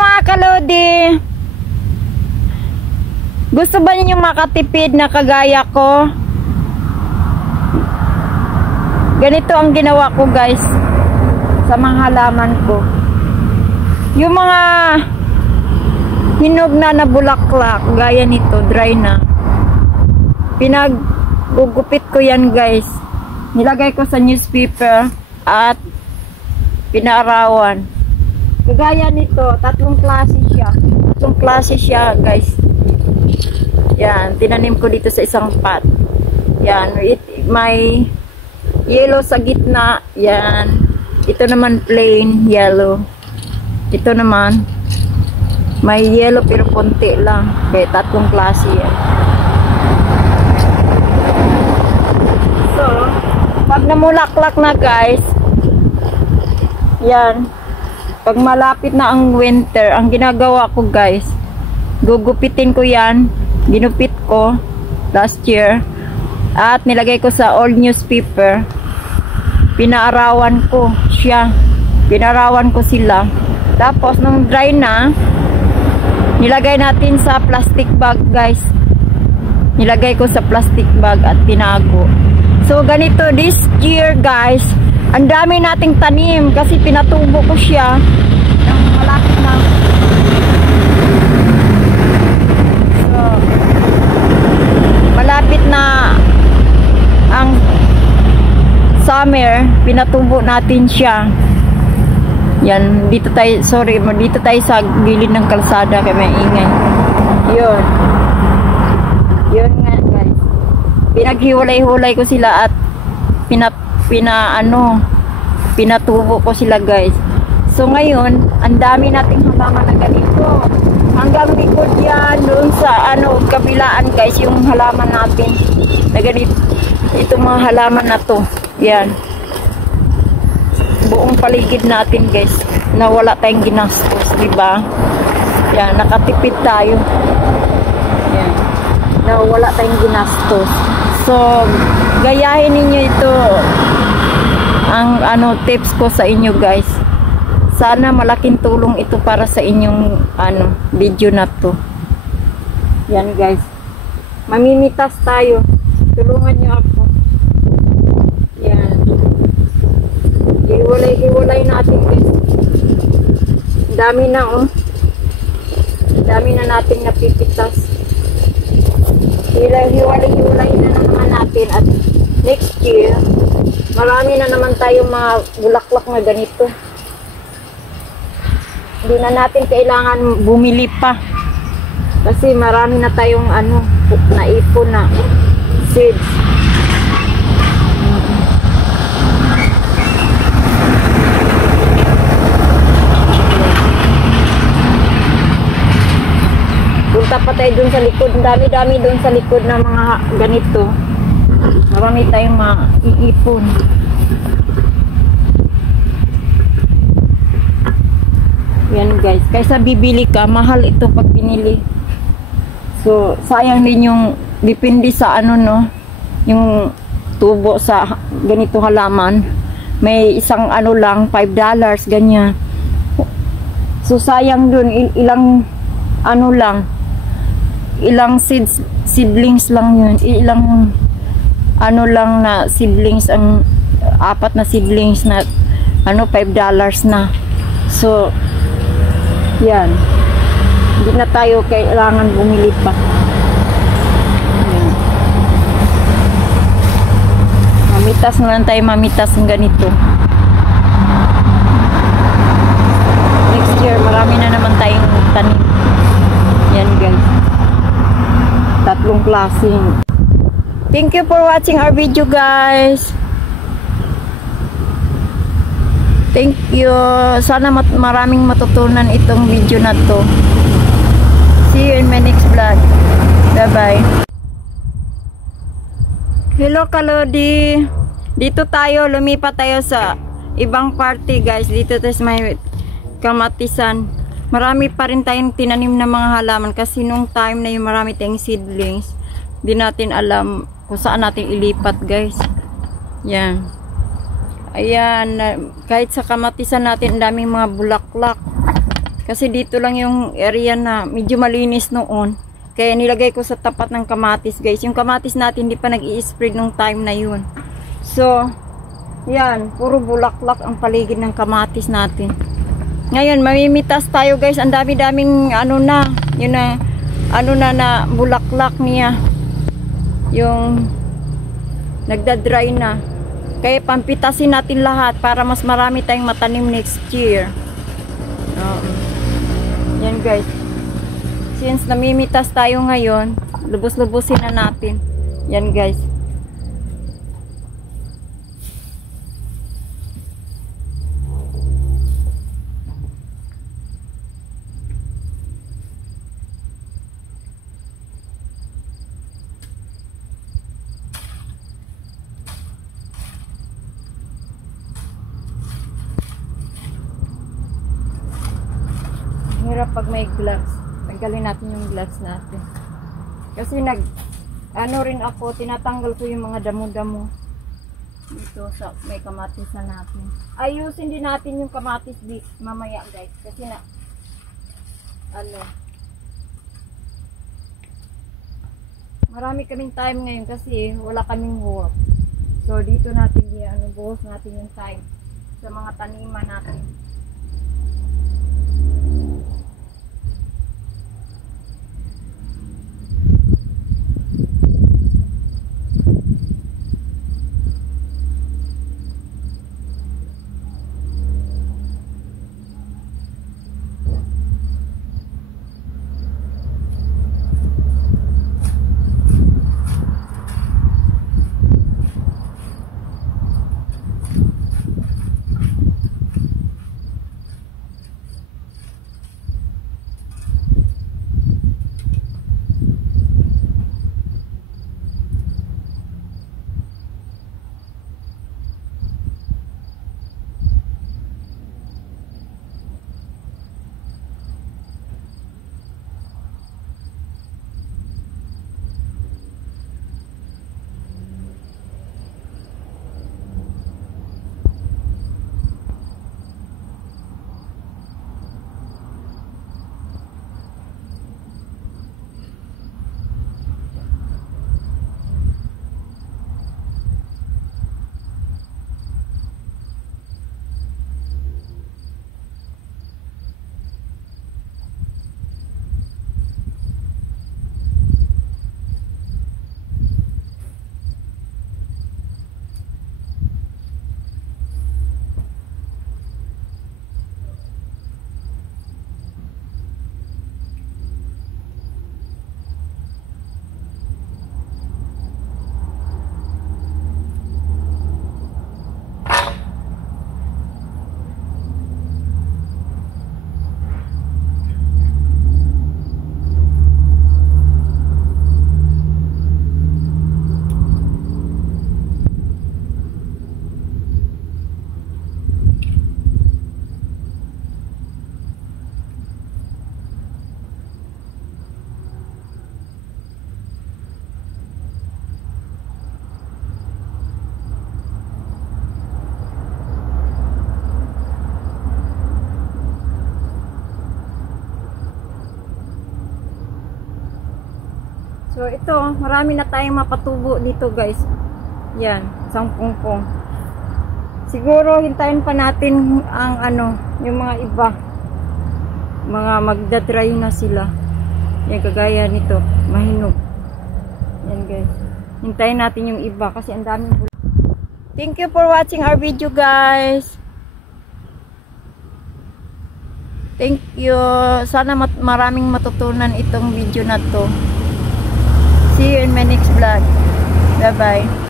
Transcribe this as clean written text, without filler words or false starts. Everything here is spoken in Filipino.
mga kalodi! Gusto ba niyo makatipid na kagaya ko? Ganito ang ginawa ko guys sa mga halaman ko. Yung mga hinog na bulaklak gaya nito, dry na. Pinagugupit ko yan guys. Nilagay ko sa newspaper at pinaarawan. Kagaya nito, tatlong klase siya. Tatlong klase siya guys. Yan, tinanim ko dito sa isang pot. Yan, may yellow sa gitna. Yan. Ito naman plain yellow. Ito naman may yellow pero konti lang. Kaya tatlong klase yan. So, pag namulaklak na guys, yan. Pag malapit na ang winter, ang ginagawa ko guys, gugupitin ko yan. Ginupit ko last year at nilagay ko sa old newspaper. Pinaarawan ko siya. Pinarawan ko sila. Tapos nung dry na, nilagay natin sa plastic bag guys. Nilagay ko sa plastic bag at tinago. So ganito this year guys, ang dami nating tanim kasi pinatubo ko siya ng malapit na. So malapit na ang summer, pinatubo natin siya. Yan, dito tayo, sorry, dito tayo sa gilid ng kalsada kaya may ingay. Yun. Yun nga guys. Pinaghiwalay-hulay ko sila at pinatubo ko sila guys. So ngayon, ang dami nating halaman na ganito. Hanggang likod yan, doon sa kabilaan guys, yung halaman natin. Na ganito, itong mga halaman na to. Yan. Buong paligid natin guys, na wala tayong ginastos, diba? Yan, nakatipid tayo. Yan. Na wala tayong ginastos. So, gayahin ninyo ito. Ang tips ko sa inyo guys. Sana malaking tulong ito para sa inyong video na to. Yan guys. Mamimitas tayo. Tulungan nyo ako. Yan. Hiwalay natin guys. Dami na dami na natin napipitas. Hiwalay na naman natin at next year marami na naman tayong mga bulaklak na ganito. Hindi na natin kailangan bumili pa kasi marami na tayong naipon na seeds. Punta pa tayo dun sa likod. Dami-dami dun sa likod ng mga ganito. Marami tayong maiipon. Yan guys. Kaysa bibili ka, mahal ito pag pinili. So, sayang din yung depende sa yung tubo sa ganito halaman. May isang lang, $5, ganyan. So, sayang dun. Ilang ilang seedlings lang yun. Ilang lang na seedlings, ang 4 na seedlings na $5 na. So yan, hindi na tayo kailangan bumili pa. Yan. Mamitas na lang tayo, mamitas ng ganito. Next year marami na naman tayong tanim. Yan guys, tatlong klaseng. Thank you for watching our video guys. Thank you. Sana maraming matutunan itong video na to. See you in my next vlog. Bye bye. Hello kalodi. Dito tayo, lumipat tayo sa ibang party guys. Dito tayo sa may kamatisan. Marami pa rin tayong tinanim na mga halaman kasi nung time na yung marami tayong seedlings. Di natin alam kung saan natin ilipat guys. Yan. Ayan, kahit sa kamatisan natin, ang daming mga bulaklak. Kasi dito lang yung area na medyo malinis noon. Kaya nilagay ko sa tapat ng kamatis guys. Yung kamatis natin hindi pa nag-i-spread nung time na yun. So, yan. Puro bulaklak ang paligid ng kamatis natin. Ngayon, mamimitas tayo guys. Ang dami-daming ano na. Yun na, ano na bulaklak niya. Yung nagda-dry na. Kaya pampitasin natin lahat para mas marami tayong matanim next year. Yan guys. Since namimitas tayo ngayon, lubos-lubusin na natin. Yan guys. Hirap pag may gloves. Tanggalin natin yung gloves natin. Kasi ano rin ako, tinatanggal ko yung mga damo-damo dito sa may kamatis na natin. Ayusin din natin yung kamatis mamaya guys. Kasi marami kaming time ngayon kasi wala kaming work. So dito natin buhos natin yung time sa mga taniman natin. So ito, marami na tayong mapatubo dito guys. Yan, isang pungpong. Siguro hintayin pa natin ang yung mga iba. Mga magdadry na sila. Yan, kagaya nito, mahinog. Yan guys. Hintayin natin yung iba kasi ang daming bulak. Thank you for watching our video guys. Thank you. Sana maraming matutunan itong video na to. See you in my next vlog. Bye bye.